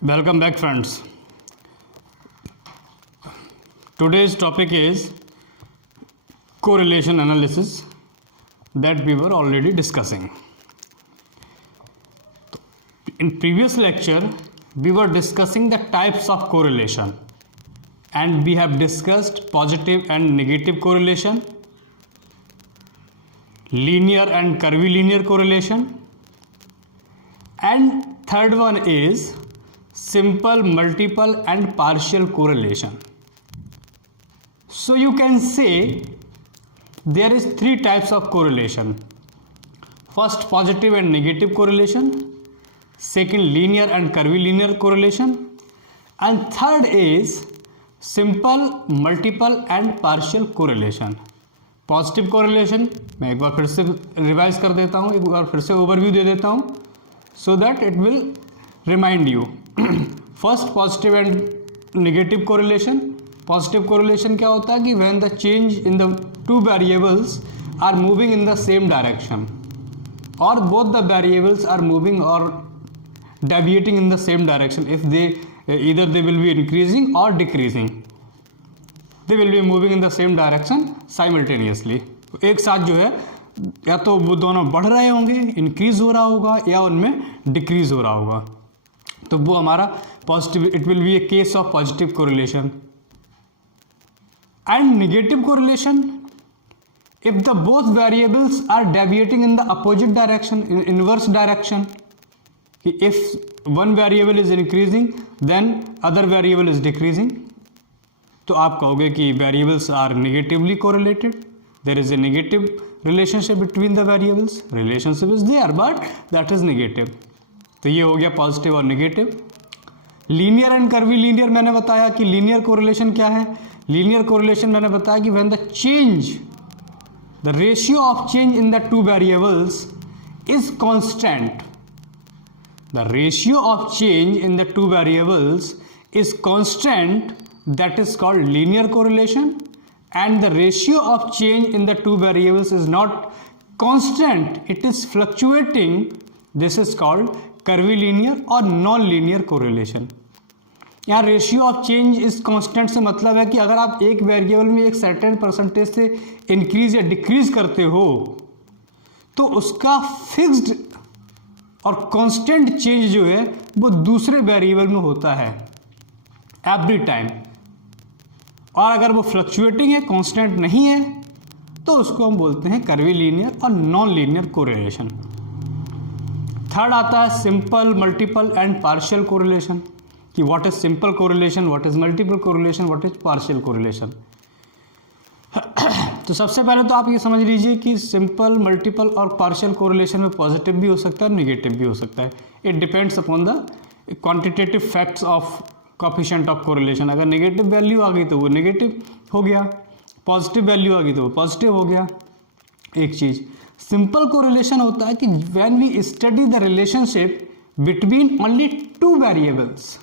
Welcome back, friends. Today's topic is correlation analysis that we were already discussing. In previous lecture, we were discussing the types of correlation, and we have discussed positive and negative correlation, linear and curvilinear correlation, and third one is simple, multiple and partial correlation. So you can say there is three types of correlation. First, positive and negative correlation. Second, linear and curvilinear correlation. And third is simple, multiple and partial correlation. Positive correlation मैं एक बार फिर से revise कर देता हूँ, एक बार फिर से ओवरव्यू दे देता हूँ so that it will remind you. First, positive and negative correlation. Positive correlation क्या होता है कि when the change in the two variables are moving in the same direction और both the variables are moving और deviating in the same direction. If they either they will be increasing or decreasing, they will be moving in the same direction simultaneously. एक साथ जो है या तो वो दोनों बढ़ रहे होंगे, इंक्रीज हो रहा होगा या उनमें डिक्रीज हो रहा होगा, तो वो हमारा positive, it will be a case of positive correlation. And negative correlation, if the both variables are deviating in the opposite direction, in inverse direction, if one variable is increasing then other variable is decreasing, तो आप कहोगे कि variables are negatively correlated, there is a negative relationship between the variables, relationship is there but that is negative. तो ये हो गया positive और negative. Linear and curvilinear मैंने बताया कि लीनियर कोरिलेशन क्या है. लीनियर कोरिलेशन मैंने बताया कि when the change, the ratio of change in the two variables is constant. The ratio of change in the two variables is constant, that is called linear correlation, and the ratio of change in the two variables is not constant, it is fluctuating. This is called curvilinear or non-linear correlation. यहाँ ratio of change इस constant से मतलब है कि अगर आप एक variable में एक सर्टेन परसेंटेज से इंक्रीज या डिक्रीज करते हो तो उसका फिक्स्ड और कांस्टेंट चेंज जो है वो दूसरे वेरिएबल में होता है एवरी टाइम. और अगर वो फ्लक्चुएटिंग है, कांस्टेंट नहीं है, तो उसको हम बोलते हैं कर्वीलिनियर और नॉन लीनियर कोरिलेशन. थर्ड आता है simple, multiple and partial correlation. कि what is simple correlation, what is multiple correlation, what is partial correlation. तो सबसे पहले तो आप ये समझ लीजिए कि सिंपल, मल्टीपल और पार्शियल कोरिलेशन में पॉजिटिव भी हो सकता है, नेगेटिव भी हो सकता है. It depends upon the quantitative facts of coefficient of correlation. अगर नेगेटिव वैल्यू आ गई तो वो नेगेटिव हो गया, पॉजिटिव वैल्यू आ गई तो वो पॉजिटिव हो गया. एक चीज सिंपल कोरिलेशन होता है कि when we study the relationship between only two variables.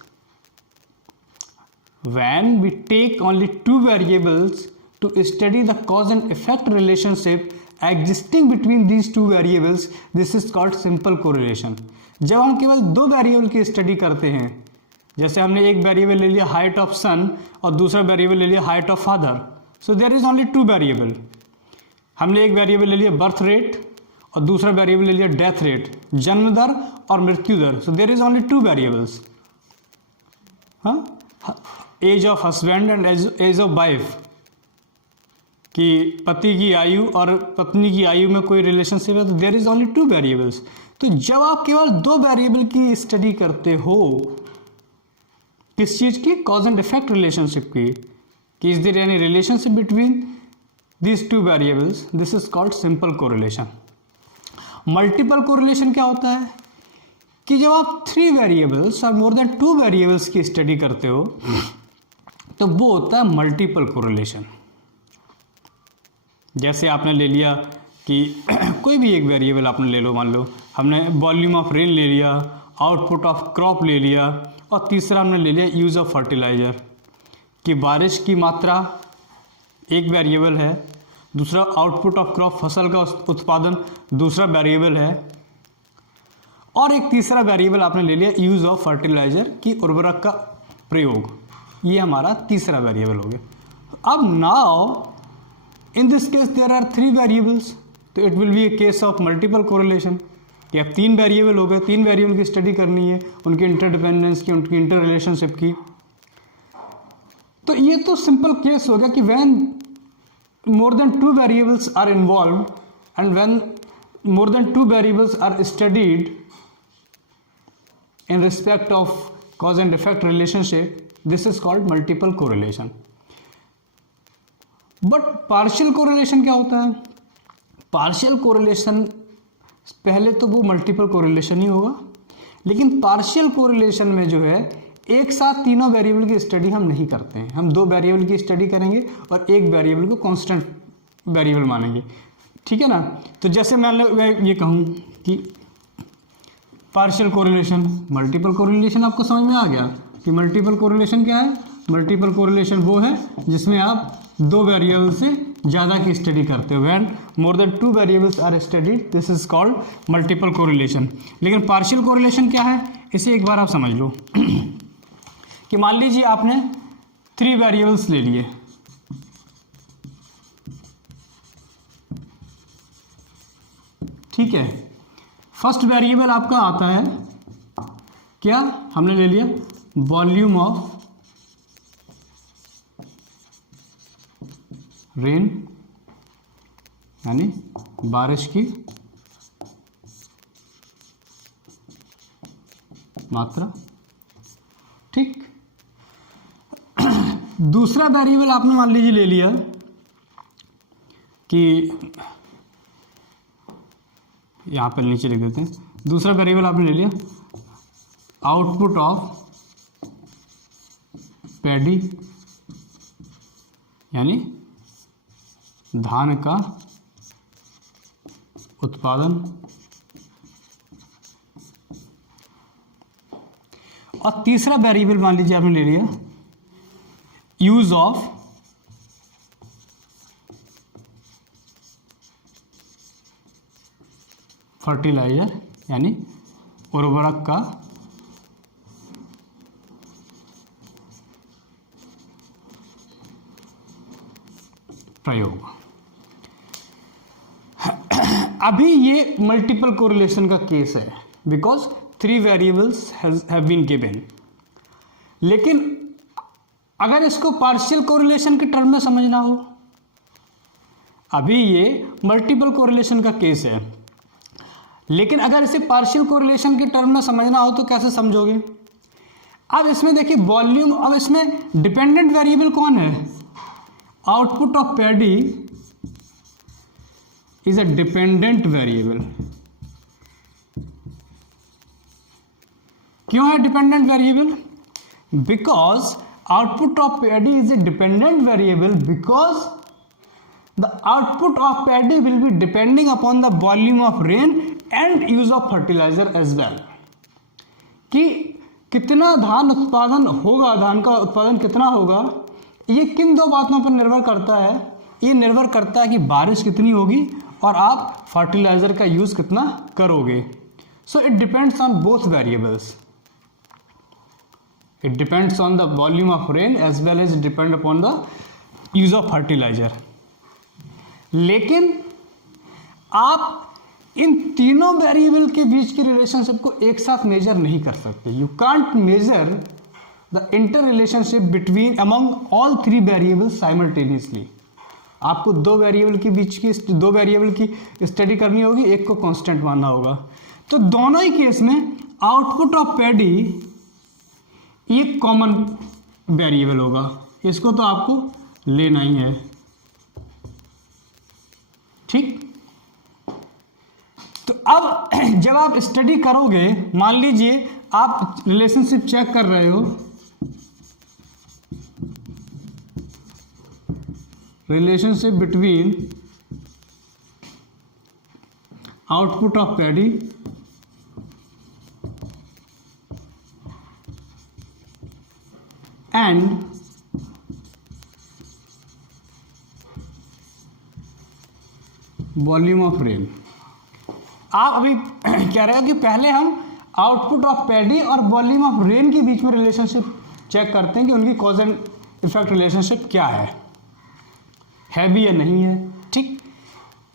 When we take only two variables to study the cause and effect relationship existing between these two variables, this is called simple correlation. जब हम केवल दो variable की study करते हैं, जैसे हमने एक वेरिएबल ले लिया हाइट ऑफ सन और दूसरा वेरिएबल ले लिया height of father, so there is only two variable. हमने एक वेरिएबल ले लिया बर्थ रेट और दूसरा वेरिएबल ले लिया डेथ रेट, जन्म दर और मृत्यु दर, so there is only two variables. हाँ, age of husband and age of wife, कि पति की आयु और पत्नी की आयु में कोई रिलेशनशिप है, तो there is only two variables. तो जब आप केवल दो वेरिएबल की स्टडी करते हो, किस चीज की, कॉज एंड इफेक्ट रिलेशनशिप की, कि is there any relationship between these two variables, this is called simple correlation. Multiple correlation क्या होता है कि जब आप थ्री वेरिएबल्स और मोर देन टू वेरिएबल्स की स्टडी करते हो तो वो होता है मल्टीपल कोरिलेशन. जैसे आपने ले लिया कि कोई भी एक वेरिएबल आपने ले लो, मान लो हमने वॉल्यूम ऑफ रेन ले लिया, आउटपुट ऑफ क्रॉप ले लिया, और तीसरा हमने ले लिया यूज़ ऑफ फर्टिलाइज़र, कि बारिश की मात्रा एक वेरिएबल है, दूसरा आउटपुट ऑफ क्रॉप, फसल का उत्पादन दूसरा वेरिएबल है, और एक तीसरा वेरिएबल आपने ले लिया यूज ऑफ फर्टिलाइजर की उर्वरक का प्रयोग, ये हमारा तीसरा वेरिएबल हो गया। अब now in this case there are 3 variables, तो it will be a case of multiple correlation कि अब 3 वेरिएबल हो गए, 3 वेरिएबल की स्टडी करनी है, उनकी इंटरडिपेंडेंस की, उनकी इंटर रिलेशनशिप की। तो ये तो सिंपल केस हो गया कि when more than 2 variables are involve and when more than 2 variables are studied in respect of cause and effect relationship, this is called multiple correlation. But partial correlation क्या होता है? Partial correlation पहले तो वो multiple correlation ही होगा, लेकिन partial correlation में जो है एक साथ तीनों वेरिएबल की स्टडी हम नहीं करते हैं, हम 2 वेरिएबल की स्टडी करेंगे और एक वेरिएबल को कांस्टेंट वेरिएबल मानेंगे, ठीक है ना। तो जैसे मैं ये कहूँ कि पार्शियल कोरिलेशन, मल्टीपल कोरिलेशन आपको समझ में आ गया कि मल्टीपल कोरिलेशन क्या है? मल्टीपल कोरिलेशन वो है जिसमें आप 2 वेरिएबल से ज़्यादा की स्टडी करते हो, when more than 2 variables are studied, this is called multiple correlation. लेकिन पार्शियल कोरिलेशन क्या है, इसे एक बार आप समझ लो कि मान लीजिए आपने 3 वेरिएबल्स ले लिए, ठीक है। फर्स्ट वेरिएबल आपका आता है क्या, हमने ले लिया वॉल्यूम ऑफ रेन, यानी बारिश की मात्रा, ठीक। दूसरा वेरिएबल आपने मान लीजिए ले लिया कि यहां पर नीचे लिख देते हैं, दूसरा वेरिएबल आपने ले लिया आउटपुट ऑफ पैडी, यानी धान का उत्पादन, और तीसरा वेरिएबल मान लीजिए आपने ले लिया यूज ऑफ फर्टिलाइजर, यानी उर्वरक का प्रयोग। अभी ये मल्टीपल कोरिलेशन का केस है because 3 variables have been given. लेकिन अगर इसको पार्शियल कोरिलेशन के टर्म में समझना हो, अभी ये मल्टीपल कोरिलेशन का केस है, लेकिन अगर इसे पार्शियल कोरिलेशन के टर्म में समझना हो तो कैसे समझोगे? अब इसमें देखिए वॉल्यूम, अब इसमें डिपेंडेंट वेरिएबल कौन है? Output of paddy is a dependent variable. क्यों है dependent variable? Because output of paddy is a dependent variable because the output of paddy will be depending upon the volume of rain and use of fertilizer as well। कि कितना धान उत्पादन होगा, धान का उत्पादन कितना होगा, ये किन 2 बातों पर निर्भर करता है? ये निर्भर करता है कि बारिश कितनी होगी और आप फर्टिलाइजर का यूज कितना करोगे। So it depends on both variables, it depends on the volume of rain as well as depend upon the use of fertiliser. लेकिन आप इन तीनों वेरिएबल के बीच की रिलेशनशिप को एक साथ मेजर नहीं कर सकते। You can't measure the inter relationship between among all 3 variables simultaneously. आपको 2 वेरिएबल के बीच की 2 वेरिएबल की स्टडी करनी होगी, एक को कांस्टेंट मानना होगा। तो दोनों ही केस में आउटपुट ऑफ पैडी ये कॉमन वेरिएबल होगा, इसको तो आपको लेना ही है, ठीक। तो अब जब आप स्टडी करोगे, मान लीजिए आप रिलेशनशिप चेक कर रहे हो, relationship between output of paddy and volume of rain. आप अभी कह रहे हो कि पहले हम आउटपुट ऑफ पैडी और वॉल्यूम ऑफ रेन के बीच में रिलेशनशिप चेक करते हैं कि उनकी कॉज एंड इफेक्ट रिलेशनशिप क्या है भी या नहीं है, ठीक।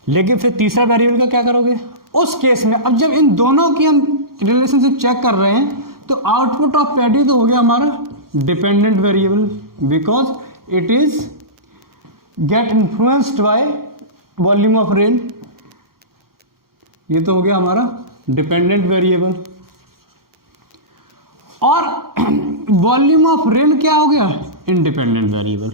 लेकिन फिर तीसरा वेरिएबल का क्या करोगे उस केस में? अब जब इन दोनों की हम रिलेशनशिप चेक कर रहे हैं तो आउटपुट ऑफ पैडी तो हो गया हमारा dependent variable, because it is get influenced by volume of rain, ये तो हो गया हमारा डिपेंडेंट वेरिएबल। और वॉल्यूम ऑफ रेन क्या हो गया? Independent variable.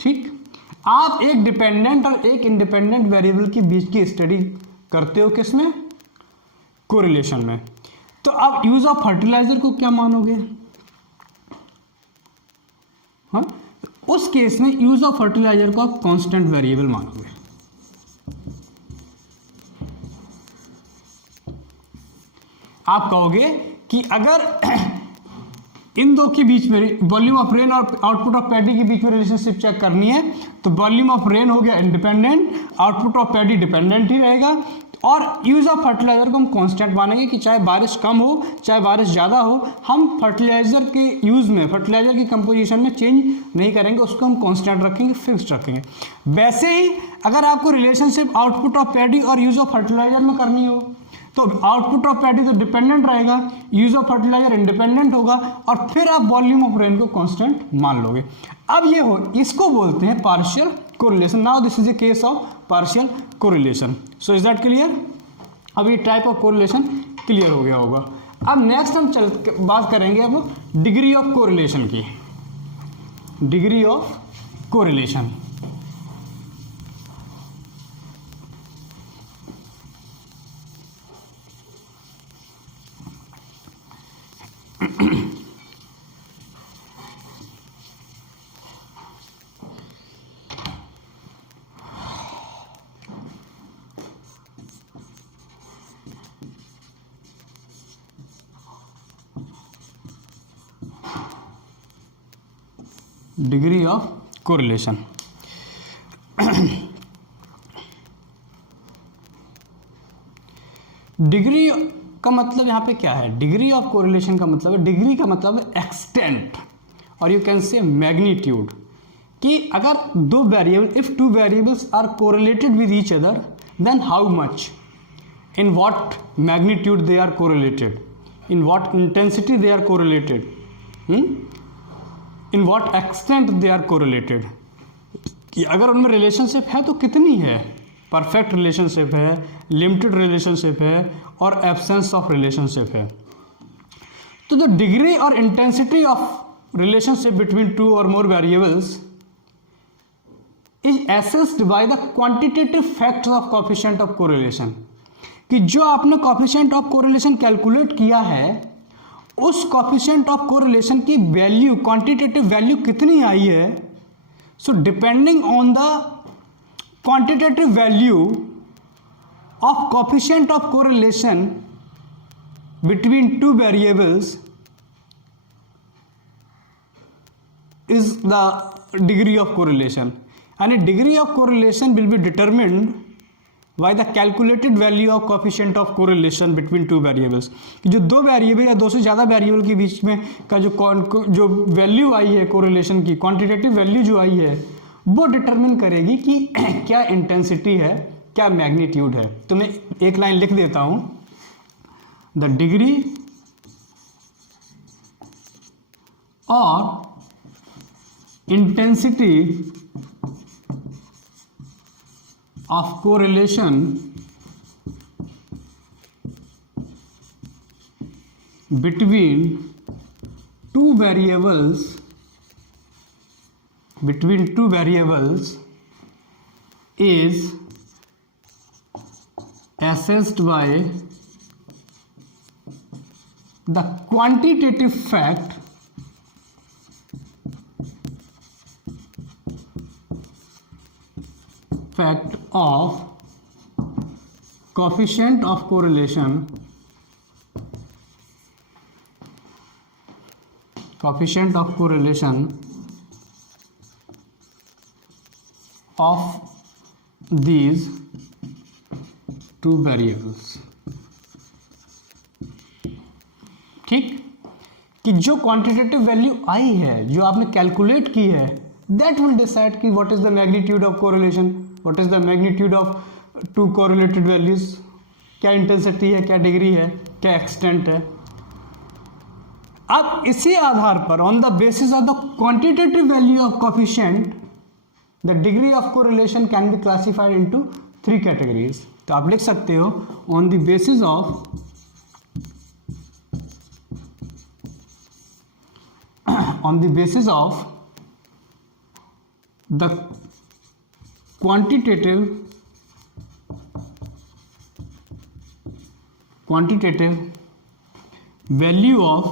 ठीक, आप एक डिपेंडेंट और एक इंडिपेंडेंट वेरिएबल के बीच की स्टडी करते हो किसमें? कोरिलेशन में। तो आप यूज ऑफ फर्टिलाइजर को क्या मानोगे? हाँ, उस केस में यूज ऑफ फर्टिलाइजर को आप कांस्टेंट वेरिएबल मानोगे। आप कहोगे कि अगर इन दो के बीच में वॉल्यूम ऑफ रेन और आउटपुट ऑफ पैडी के बीच में रिलेशनशिप चेक करनी है तो वॉल्यूम ऑफ रेन हो गया independent, output of paddy dependent ही रहेगा, और यूज ऑफ फर्टिलाइजर को हम कांस्टेंट मानेंगे कि चाहे बारिश कम हो चाहे बारिश ज़्यादा हो, हम फर्टिलाइजर के यूज में फर्टिलाइजर की कंपोजिशन में चेंज नहीं करेंगे, उसको हम कांस्टेंट रखेंगे, फिक्स्ड रखेंगे। वैसे ही अगर आपको रिलेशनशिप आउटपुट ऑफ पैडी और यूज ऑफ फर्टिलाइजर में करनी हो तो आउटपुट ऑफ पैडी तो डिपेंडेंट रहेगा, यूज ऑफ फर्टिलाइजर इंडिपेंडेंट होगा, और फिर आप वॉल्यूम ऑफ रेन को कांस्टेंट मान लोगे। अब ये हो, इसको बोलते हैं partial correlation. Now this is a case of partial correlation. So is that clear? अब ये टाइप ऑफ कोरिलेशन क्लियर हो गया होगा। अब नेक्स्ट हम बात करेंगे अब डिग्री ऑफ कोरिलेशन की। Degree of correlation, degree of correlation. Degree का मतलब यहां पे क्या है? डिग्री ऑफ कोरिलेशन का मतलब है, डिग्री का मतलब है एक्सटेंट और यू कैन से मैग्नीट्यूड, कि अगर दो variable, if two variables are correlated with each other then how much, in what magnitude they are correlated, in what intensity they are correlated, in what extent they are correlated, कि अगर उनमें relationship है तो कितनी है, perfect relationship है, limited relationship है, और एब्सेंस ऑफ रिलेशनशिप है। तो द डिग्री और intensity of relationship between two और more variables is assessed by the quantitative facts of coefficient of correlation, कि जो आपने कोएफिशिएंट ऑफ कोरिलेशन कैलकुलेट किया है उस कोएफिशिएंट ऑफ कोरिलेशन की वैल्यू, क्वांटिटेटिव वैल्यू कितनी आई है। So depending on the quantitative value of coefficient of correlation between two variables is the degree of correlation, and a degree of correlation will be determined by the calculated value of coefficient of correlation between two variables। जो दो variable या दो से ज़्यादा variable के बीच में का जो वैल्यू आई है कोरिलेशन की, क्वांटिटेटिव वैल्यू जो आई है, वो डिटरमिन करेगी कि क्या इंटेंसिटी है, क्या मैग्नीट्यूड है। तो मैं एक लाइन लिख देता हूं, द डिग्री और intensity of correlation between two variables is assessed by the quantitative fact of coefficient of correlation of these two variables. ठीक, कि जो क्वांटिटेटिव वैल्यू आई है, जो आपने कैलकुलेट की है, दैट विल डिसाइड कि what is the magnitude of correlation, what is the magnitude of two correlated values, क्या इंटेंसिटी है, क्या डिग्री है, क्या एक्सटेंट है. अब इसी आधार पर on the basis of the quantitative value of coefficient the degree of correlation can be classified into 3 categories. तो आप लिख सकते हो on the basis of on the basis of the quantitative value of,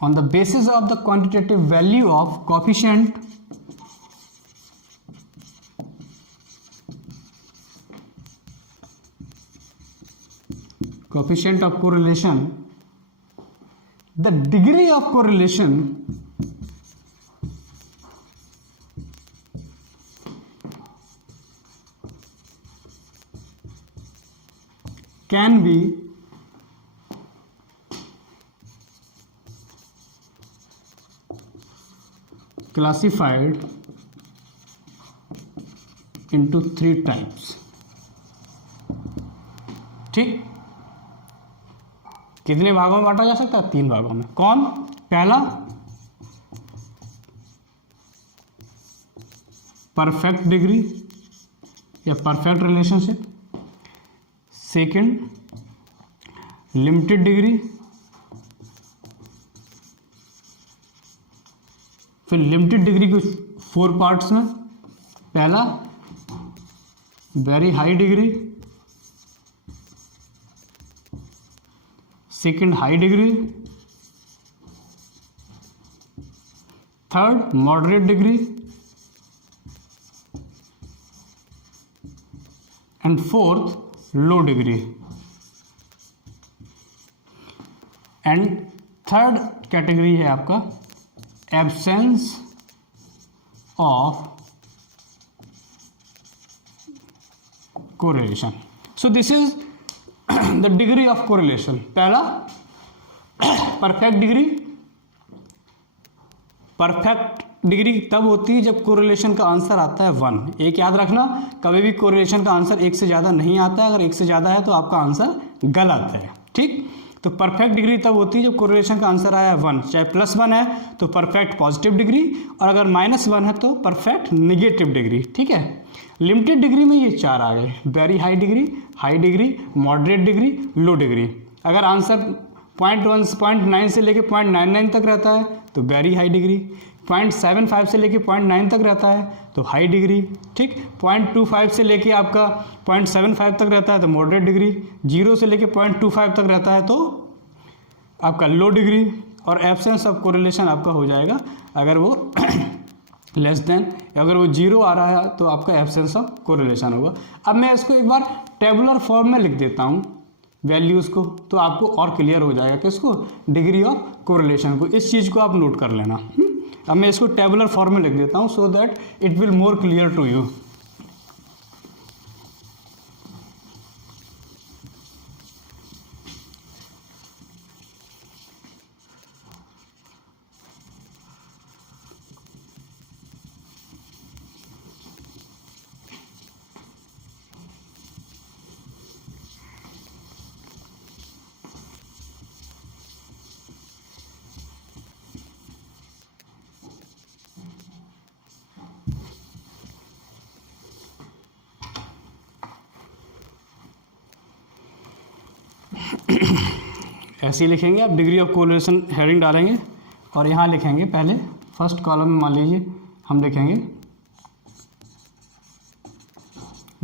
on the basis of the quantitative value of coefficient of correlation, the degree of correlation can be classified into 3 types. ठीक, कितने भागों में बांटा जा सकता है? 3 भागों में. कौन? पहला परफेक्ट डिग्री या perfect relationship, second limited degree, फिर लिमिटेड डिग्री के 4 पार्ट्स में. पहला very high degree, second high degree, third moderate degree and fourth low degree. And third category है आपका absence of correlation. So this is the degree of correlation. पहला perfect degree. Perfect degree तब होती है जब correlation का answer आता है 1. एक याद रखना, कभी भी कोरिलेशन का आंसर 1 से ज़्यादा नहीं आता है. अगर 1 से ज़्यादा है तो आपका आंसर गलत है. ठीक, तो परफेक्ट डिग्री तब होती है जब कोरिलेशन का आंसर आया 1. चाहे +1 है तो परफेक्ट पॉजिटिव डिग्री, और अगर -1 है तो परफेक्ट निगेटिव डिग्री. ठीक है. लिमिटेड डिग्री में ये 4 आ गए, very high degree, moderate degree, low degree. अगर आंसर 0.9 से लेके 0.99 तक रहता है तो वेरी हाई डिग्री, 0.75 से लेके 0.9 तक रहता है तो हाई डिग्री. ठीक, 0.25 से लेके आपका 0.75 तक रहता है तो मॉडरेट डिग्री, 0 से लेके 0.25 तक रहता है तो आपका लो डिग्री, और एब्सेंस ऑफ कोरिलेशन आपका हो जाएगा अगर वो लेस देन, अगर वो 0 आ रहा है तो आपका एब्सेंस ऑफ कोरिलेशन होगा. अब मैं इसको एक बार टेबुलर फॉर्म में लिख देता हूँ वैल्यूज़ को, तो आपको और क्लियर हो जाएगा कि इसको डिग्री ऑफ कोरिलेशन को. इस चीज़ को आप नोट कर लेना. अब मैं इसको टेबुलर फॉर्म में लिख देता हूँ so that it will more clear to you. ऐसे ही लिखेंगे आप, डिग्री ऑफ कोरिलेशन हेडिंग डालेंगे और यहाँ लिखेंगे पहले फर्स्ट कॉलम में मान लीजिए हम लिखेंगे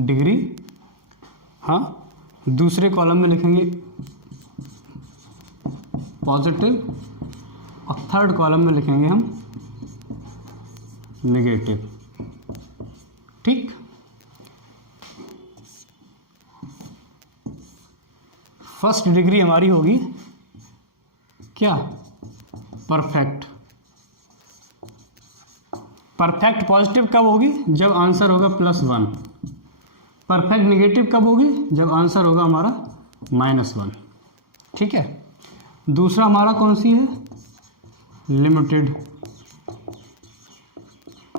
डिग्री, हाँ, दूसरे कॉलम में लिखेंगे पॉजिटिव, और थर्ड कॉलम में लिखेंगे हम नेगेटिव. ठीक, फर्स्ट डिग्री हमारी होगी क्या? परफेक्ट. परफेक्ट पॉजिटिव कब होगी? जब आंसर होगा +1। परफेक्ट नेगेटिव कब होगी? जब आंसर होगा हमारा -1। ठीक है। दूसरा हमारा कौन सी है? लिमिटेड।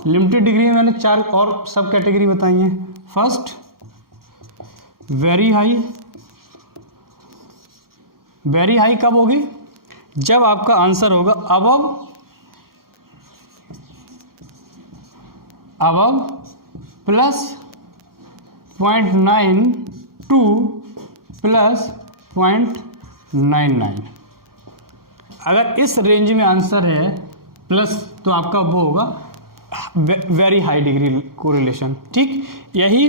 लिमिटेड डिग्री में मैंने 4 और सब कैटेगरी बताई हैं। First very high. Very high कब होगी? जब आपका आंसर होगा अबव +0.9 टू +0.99। अगर इस रेंज में आंसर है प्लस, तो आपका वो होगा वेरी हाई डिग्री कोरिलेशन। ठीक, यही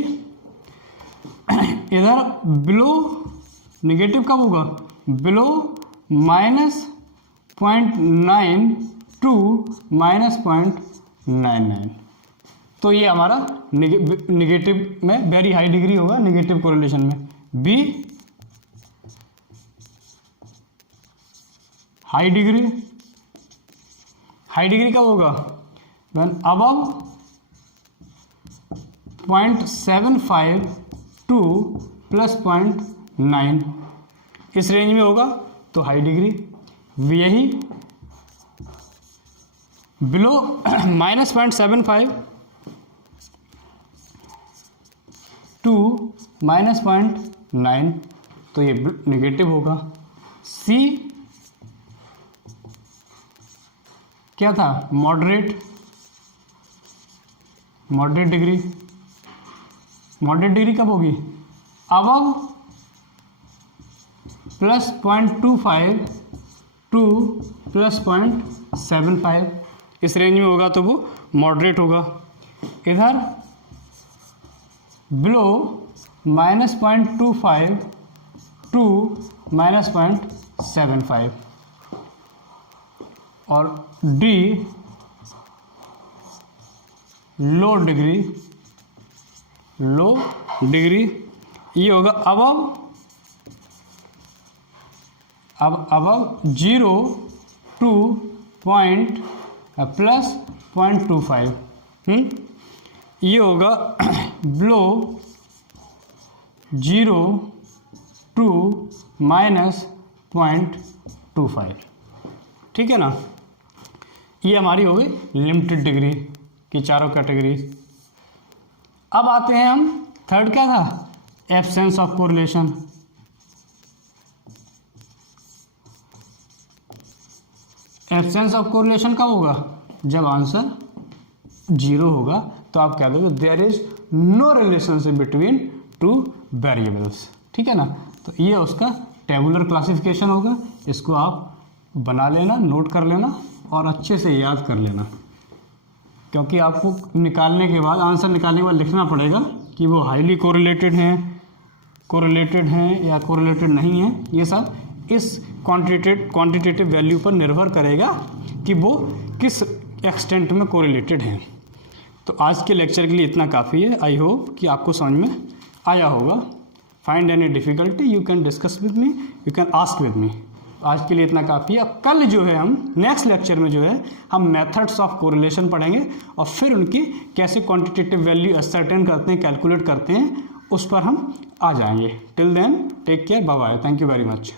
इधर बिलो नेगेटिव कब होगा? Below -0.9 to -0.99। तो ये हमारा नेगेटिव में वेरी हाई डिग्री होगा, नेगेटिव कोरिलेशन में। Be high degree. High degree कब होगा? व्हेन अबव 0.75 टू +0.9, इस रेंज में होगा तो हाई डिग्री। यही बिलो -0.75 टू -0.9, तो ये नेगेटिव होगा। सी क्या था? Moderate. Moderate degree. Moderate degree कब होगी? अबव +0.25 टू +0.75, इस रेंज में होगा तो वो मॉडरेट होगा। इधर बिलो -0.25 टू -0.75, और डी लो डिग्री। लो डिग्री ये होगा अबव 0 टू +0.25। ये होगा बिलो 0 टू -0.25। ठीक है ना। ये हमारी हो गई लिमिटेड डिग्री की चारों कैटेगरी। अब आते हैं हम थर्ड, क्या था? Absence of correlation. Absence of correlation कब होगा? जब आंसर 0 होगा तो आप कह दोगे there is no relationship between two variables. ठीक है ना। तो ये उसका टेबुलर क्लासिफिकेशन होगा। इसको आप बना लेना, नोट कर लेना और अच्छे से याद कर लेना, क्योंकि आपको निकालने के बाद, आंसर निकालने के बाद लिखना पड़ेगा कि वो हाईली कोरिलेटेड हैं या कोरिलेटेड नहीं है। ये सब इस क्वांटिटेटिव वैल्यू पर निर्भर करेगा कि वो किस एक्सटेंट में कोरिलेटेड हैं। तो आज के लेक्चर के लिए इतना काफ़ी है। आई होप कि आपको समझ में आया होगा। Find any difficulty you can discuss with me, you can ask with me. आज के लिए इतना काफ़ी है। कल जो है हम नेक्स्ट लेक्चर में जो है हम मेथड्स ऑफ कोरिलेशन पढ़ेंगे और फिर उनकी कैसे क्वांटिटेटिव वैल्यू असर्टेन करते हैं, कैलकुलेट करते हैं, उस पर हम आ जाएंगे। Till then take care, bye bye, thank you very much.